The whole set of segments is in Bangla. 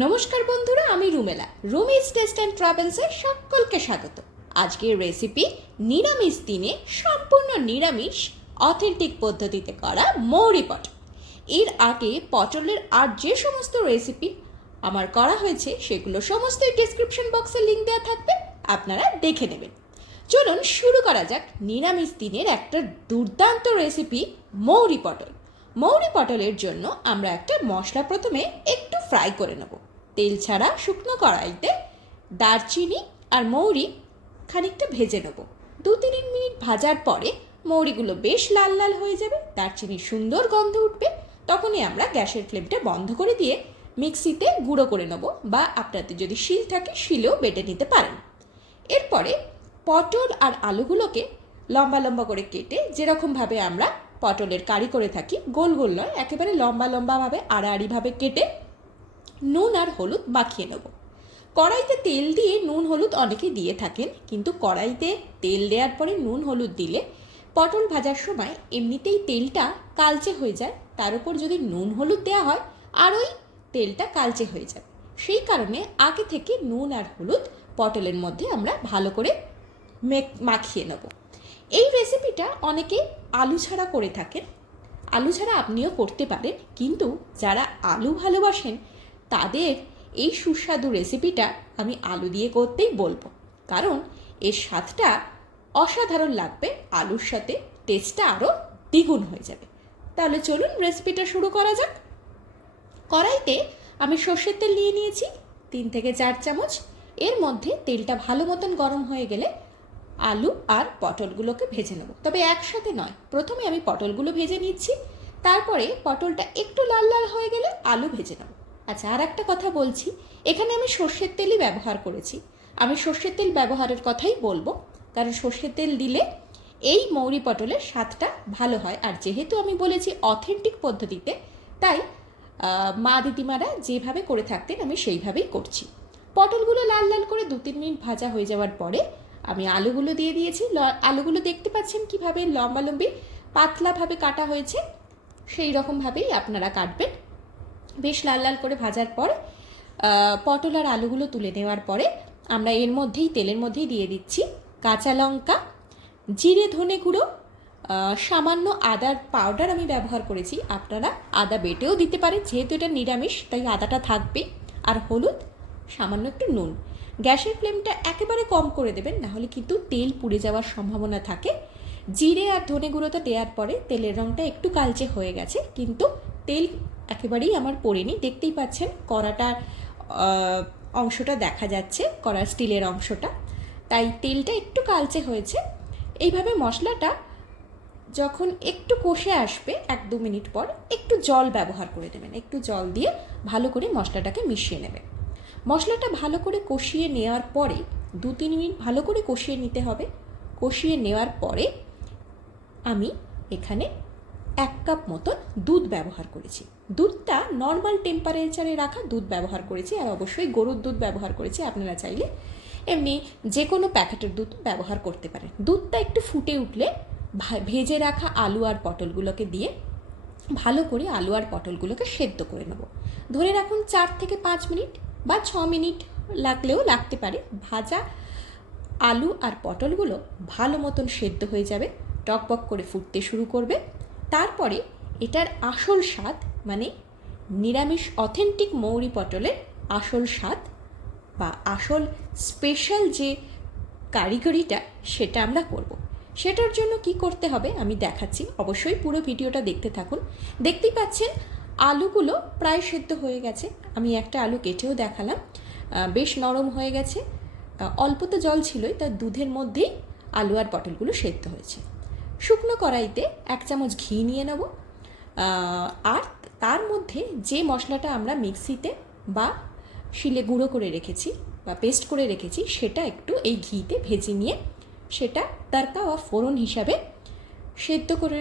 নমস্কার বন্ধুরা, আমি রুমেলা। রুমিজ টেস্ট অ্যান্ড ট্রাভেলসে সকলকে স্বাগত। আজকের রেসিপি নিরামিষ দিনে সম্পূর্ণ নিরামিষ, অথেন্টিক পদ্ধতিতে করা মৌরি পটল। এর আগে পটলের আর যে সমস্ত রেসিপি আমার করা হয়েছে, সেগুলো সমস্তই ডিসক্রিপশন বক্সে লিঙ্ক দেওয়া থাকবে, আপনারা দেখে নেবেন। চলুন শুরু করা যাক নিরামিষ দিনের একটা দুর্দান্ত রেসিপি, মৌরি পটল। মৌরি পটলের জন্য আমরা একটা মশলা প্রথমে একটু ফ্রাই করে নেব। তেল ছাড়া শুকনো কড়াইতে দারচিনি আর মৌরি খানিকটা ভেজে নেব। দু তিন মিনিট ভাজার পরে মৌরিগুলো বেশ লাল লাল হয়ে যাবে, দারচিনির সুন্দর গন্ধ উঠবে, তখনই আমরা গ্যাসের ফ্লেমটা বন্ধ করে দিয়ে মিক্সিতে গুঁড়ো করে নেব বা আপনাদের যদি শিল থাকে শিলেও বেটে নিতে পারেন। এরপরে পটল আর আলুগুলোকে লম্বা লম্বা করে কেটে যেরকমভাবে আমরা পটলের কারি করে থাকি, গোল গোল নয়, একেবারে লম্বা লম্বাভাবে আড়াআড়িভাবে কেটে নুন আর হলুদ মাখিয়ে নেব। কড়াইতে তেল দিয়ে নুন হলুদ অনেকে দিয়ে থাকেন, কিন্তু কড়াইতে তেল দেওয়ার পরে নুন হলুদ দিলে পটল ভাজার সময় এমনিতেই তেলটা কালচে হয়ে যায়, তার উপর যদি নুন হলুদ দেওয়া হয়, আর ওই তেলটা কালচে হয়ে যায়। সেই কারণে আগে থেকে নুন আর হলুদ পটলের মধ্যে আমরা ভালো করে মাখিয়ে নেব। এই রেসিপিটা অনেকে আলু ছাড়া করে থাকেন। আলু ছাড়া আপনিও করতে পারেন, কিন্তু যারা আলু ভালোবাসেন তাদের এই সুস্বাদু রেসিপিটা আমি আলু দিয়ে করতেই বলব। কারণ এর স্বাদটা অসাধারণ লাগবে, আলুর সাথে টেস্টটা আরও দ্বিগুণ হয়ে যাবে। তাহলে চলুন রেসিপিটা শুরু করা যাক। কড়াইতে আমি সর্ষের তেল নিয়ে নিয়েছি, তিন থেকে চার চামচ। এর মধ্যে তেলটা ভালো মতন গরম হয়ে গেলে আলু আর পটলগুলোকে ভেজে নেব। তবে একসাথে নয়, প্রথমে আমি পটলগুলো ভেজে নিচ্ছি। তারপরে পটলটা একটু লাল লাল হয়ে গেলে আলু ভেজে নেব। আচ্ছা আর একটা কথা বলছি। এখানে আমি সর্ষের তেলই ব্যবহার করেছি। আমি সর্ষের তেল ব্যবহারের কথাই বলব। কারণ সর্ষের তেল দিলে এই মৌরি পটলের স্বাদটা ভালো হয়। আর যেহেতু আমি বলেছি অথেন্টিক পদ্ধতিতে, তাই মা দিদিমারা যেভাবে করে থাকতেন, আমি সেইভাবেই করছি। পটলগুলো লাল লাল করে দু তিন মিনিট ভাজা হয়ে যাওয়ার পরে, আমি আলুগুলো দিয়ে দিয়েছি। আলুগুলো দেখতে পাচ্ছেন কীভাবে লম্বালম্বি পাতলাভাবে কাটা হয়েছে? সেই রকমভাবেই আপনারা কাটবেন। বেশ লাল লাল করে ভাজার পর পটল আর আলুগুলো তুলে নেওয়ার পরে আমরা এর মধ্যেই, তেলের মধ্যেই দিয়ে দিচ্ছি কাঁচা লঙ্কা, জিরে ধনে গুঁড়ো সামান্য আদার পাউডার আমি ব্যবহার করেছি। আপনারা আদা বেটেও দিতে পারেন, যেহেতু এটা নিরামিষ, তাই আদাটা থাকবেই আর হলুদ, সামান্য একটু নুন। গ্যাসের ফ্লেমটা একেবারে কম করে দেবেন, নাহলে কিন্তু তেল পুড়ে যাওয়ার সম্ভাবনা থাকে। জিরে আর ধনে গুঁড়োটা দেওয়ার পরে তেলের রঙটা একটু কালচে হয়ে গেছে, কিন্তু তেল একেবারেই আমার পড়েনি। দেখতেই পাচ্ছেন কড়াটার অংশটা দেখা যাচ্ছে, কড়ার স্টিলের অংশটা। তাই তেলটা একটু কালচে হয়েছে। এইভাবে মশলাটা যখন একটু কষে আসবে এক দু মিনিট পর, একটু জল ব্যবহার করে দেবেন একটু জল দিয়ে ভালো করে মশলাটাকে মিশিয়ে নেবেন। মশলাটা ভালো করে কষিয়ে নেওয়ার পরে, দু তিন মিনিট ভালো করে কষিয়ে নিতে হবে। কষিয়ে নেওয়ার পরে আমি এখানে এক কাপ মতন দুধ ব্যবহার করেছি। দুধটা নর্মাল টেম্পারেচারে রাখা দুধ ব্যবহার করেছি আর অবশ্যই গরুর দুধ ব্যবহার করেছি, আপনারা চাইলে এমনি যে কোনো প্যাকেটের দুধ ব্যবহার করতে পারেন। দুধটা একটু ফুটে উঠলে ভেজে রাখা আলু আর পটলগুলোকে দিয়ে ভালো করে আলু আর পটলগুলোকে সেদ্ধ করে নেব। ধরে রাখুন চার থেকে পাঁচ মিনিট বা ছ মিনিট লাগলেও লাগতে পারে। ভাজা আলু আর পটলগুলো ভালো মতন সেদ্ধ হয়ে যাবে, টকবক করে ফুটতে শুরু করবে। তারপরে এটার আসল স্বাদ মানে নিরামিষ অথেন্টিক মৌরি পটলের আসল স্বাদ বা আসল স্পেশাল যে কারিগরিটা সেটা আমরা করব। সেটার জন্য কি করতে হবে আমি দেখাচ্ছি। অবশ্যই পুরো ভিডিওটা দেখতে থাকুন। দেখতেই পাচ্ছেন আলুগুলো প্রায় সেদ্ধ হয়ে গেছে। আমি একটা আলু কেটেও দেখালাম। বেশ নরম হয়ে গেছে। অল্প তো জল ছিলই তার দুধের মধ্যেই আলু আর পটলগুলো সেদ্ধ হয়েছে। শুকনো কড়াইতে এক চামচ ঘি নিয়ে নেব। আর তার মধ্যে যে মশলাটা আমরা মিক্সিতে বা শিলে গুঁড়ো করে রেখেছি বা পেস্ট করে রেখেছি, সেটা একটু এই ঘিতে ভেজে নিয়ে সেটা তারকা বা ফোড়ন হিসাবে সেদ্ধ করে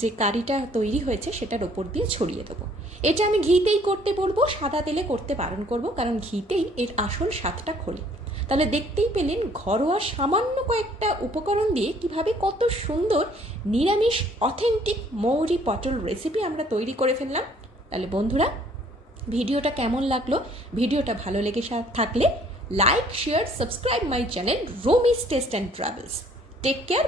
যে কারিটা তৈরি হয়েছে, সেটার ওপর দিয়ে ছড়িয়ে দেবো। এটা আমি ঘিতেই করতে বলব, সাদা তেলে করতে বারণ করব, কারণ ঘিতেই এর আসল স্বাদটা খোলে। তাহলে দেখতেই পেলেন ঘরোয়া সামান্য কয়েকটা উপকরণ দিয়ে কীভাবে কত সুন্দর নিরামিষ অথেন্টিক মৌরি পটল রেসিপি আমরা তৈরি করে ফেললাম। তাহলে বন্ধুরা, ভিডিওটা কেমন লাগল? ভিডিওটা ভালো লেগে থাকলে like share subscribe my channel Romis taste and travels take care